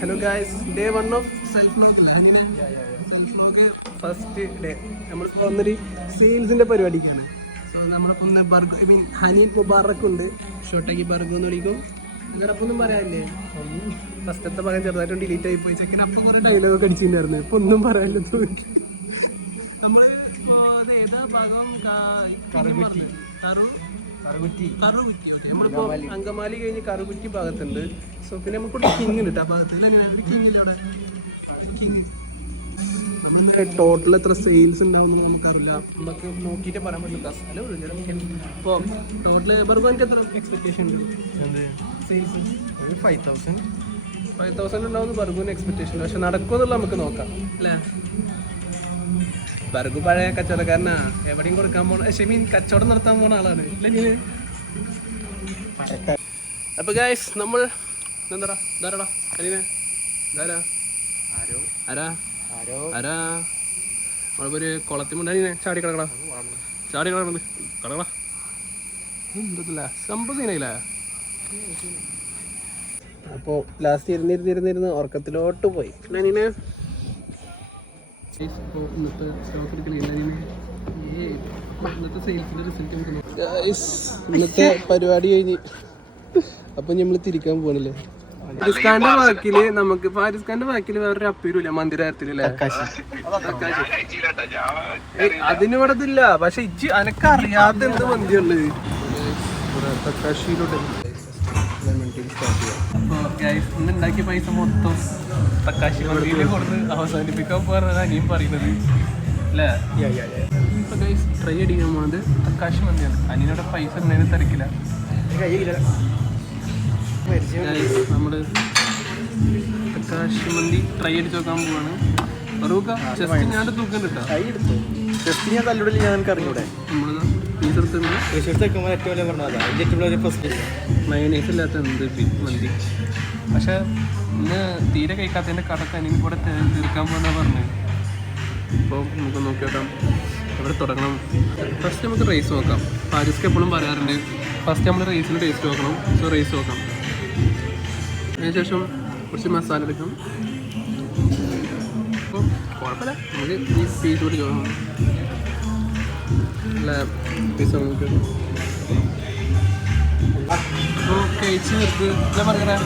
Hello guys, day 1 of self vlog ഇല്ല അങ്ങനെ self vlog first day. നമ്മളിപ്പോൾ വന്നൊരു സെയിൽസിൻ്റെ പരിപാടിക്കാണ്. സോ നമ്മളിപ്പോൾ ഒന്ന് ബർഗ് ഐ മീൻ ഹനീൻ മുബാറക്കുണ്ട്, ഷോട്ടാക്കി ബർഗ് എന്ന് വിളിക്കും. അങ്ങനെ അപ്പം ഒന്നും പറയാനില്ലേ, ഫസ്റ്റത്തെ ഭാഗം ചെറുതായിട്ട് ഡിലീറ്റ് ആയി പോയി. ചെക്കൻ അപ്പം കുറേ ഡയലോഗൊക്കെ അടിച്ചിട്ടുണ്ടായിരുന്നു, ഇപ്പം ഒന്നും പറയാനില്ല. നോക്കി നമ്മൾ ഇപ്പോൾ അത് ഏതാ ഭാഗം നമ്മളിപ്പോൾ അങ്കമാലി കഴിഞ്ഞ് കറുകുറ്റി ഭാഗത്തുണ്ട്. സോ പിന്നെ നമുക്കൊരു കിങ് ഉണ്ട് ആ ഭാഗത്ത്. ഒരു കിങ്ങില്ല അവിടെ. കിങ് ടോട്ടൽ എത്ര സെയിൽസ് ഉണ്ടാവും നമുക്കറിയില്ല, നമുക്ക് നോക്കിയിട്ട് പറയാൻ പറ്റില്ല. ഇപ്പോൾ ടോട്ടൽ ബർബാൻക്ക് എത്ര എക്സ്പെക്ടേഷൻ ഉണ്ട്? സെയിൽസ് 5,000 ഉണ്ടാവുമെന്ന് ബർഗുവിന് എക്സ്പെക്ടേഷൻ ഉണ്ട്. പക്ഷെ നടക്കുമെന്നുള്ള നമുക്ക് നോക്കാം അല്ലേ. ബർഗു പഴയ കച്ചവടക്കാരനാ, എവിടെയും കൊടുക്കാൻ പോണ മീൻ കച്ചവടം നടത്താൻ പോണ ആളാണ്. അപ്പൊ ഗൈസ് നമ്മൾ എന്താടാ ധാരാടാ അനിനെ ധാരാ ആരാ നമ്മളിപ്പോ ഒരു കുളത്തിമുണ്ടീനെ ചാടി കിടക്കടാ കടക്കടാ എന്തല്ല സംഭവം സീനായില്ല. അപ്പോൾ ലാസ്റ്റ് ഇരുന്നിരുന്ന് ഉറക്കത്തിലോട്ട് പോയി. അനിനെ ഇന്നത്തെ സ്റ്റോക്ക് എടുക്കലില്ല. ഇന്നത്തെ സെയിൽസിന്റെ റിസൾട്ട് നമുക്ക് നോക്കാം. ഇന്നത്തെ പരിപാടി കഴിഞ്ഞ് അപ്പം നമ്മൾ തിരിക്കാൻ പോകണില്ലേ. ഫാരിസ്ഖാന്റെ വാക്കില് വേറൊരു അപ്പീരുമില്ല മന്ദിരത്തിലല്ലേ. അതിനിവിടെ ഇതില്ല. പക്ഷെ ഇജ്ജ് അനക്ക് അറിയാത്ത എന്ത് മന്തിയുള്ളത് തക്കാശിയിലോട്ട്. അപ്പോൾ ഇന്ന് ഉണ്ടാക്കിയ പൈസ മൊത്തം തക്കാശി മന്തിയിൽ കൊടുത്ത് അവസാനിപ്പിക്കാൻ പോകാനാണ് അനിയും പറയുന്നത് അല്ലേ. ഇപ്പോൾ ഗൈസ് ട്രൈ അടിക്കാൻ പോകുന്നത് തക്കാശി മന്തിയാണ്. അനിയനോടെ പൈസ ഉണ്ടെങ്കിൽ തിരക്കില്ല. നമ്മൾ തക്കാശി മന്തി ട്രൈ അടിച്ച് നോക്കാൻ പോവാണ്. ചെസ്റ്റ് ഞാൻ തൂക്കം കിട്ടാം. ചെസ്റ്റ് ഞാൻ തല്ലുടൽ ഞാൻ അറിഞ്ഞൂടെ. നമ്മൾ പീസ് മയോണൈസ് ഇല്ലാത്ത എന്ത് മന്തി. പക്ഷെ ഇന്ന് തീരെ കഴിക്കാത്തതിൻ്റെ കടക്ക് അനിയും കൂടെ തീർക്കാൻ പോകുന്ന പറഞ്ഞത്. അപ്പോൾ നമുക്ക് നോക്കിയോക്കാം എവിടെ തുടങ്ങണം. ഫസ്റ്റ് നമുക്ക് റൈസ് നോക്കാം. ഫാരിസ്ക്ക് എപ്പോഴും പറയാറുണ്ട് ഫസ്റ്റ് നമ്മൾ റൈസിന് ടേസ്റ്റ് നോക്കണം. സോ റൈസ് നോക്കാം. അതിനുശേഷം കുറച്ച് മസാല എടുക്കും. അപ്പോൾ കുഴപ്പമില്ല, നമുക്ക് ഈ പീസ് കൂടി ചോദിക്കണം. നല്ല പീസ് നമുക്ക് അപ്പോൾ കഴിച്ച് നിർത്ത്. എന്താ പറയാ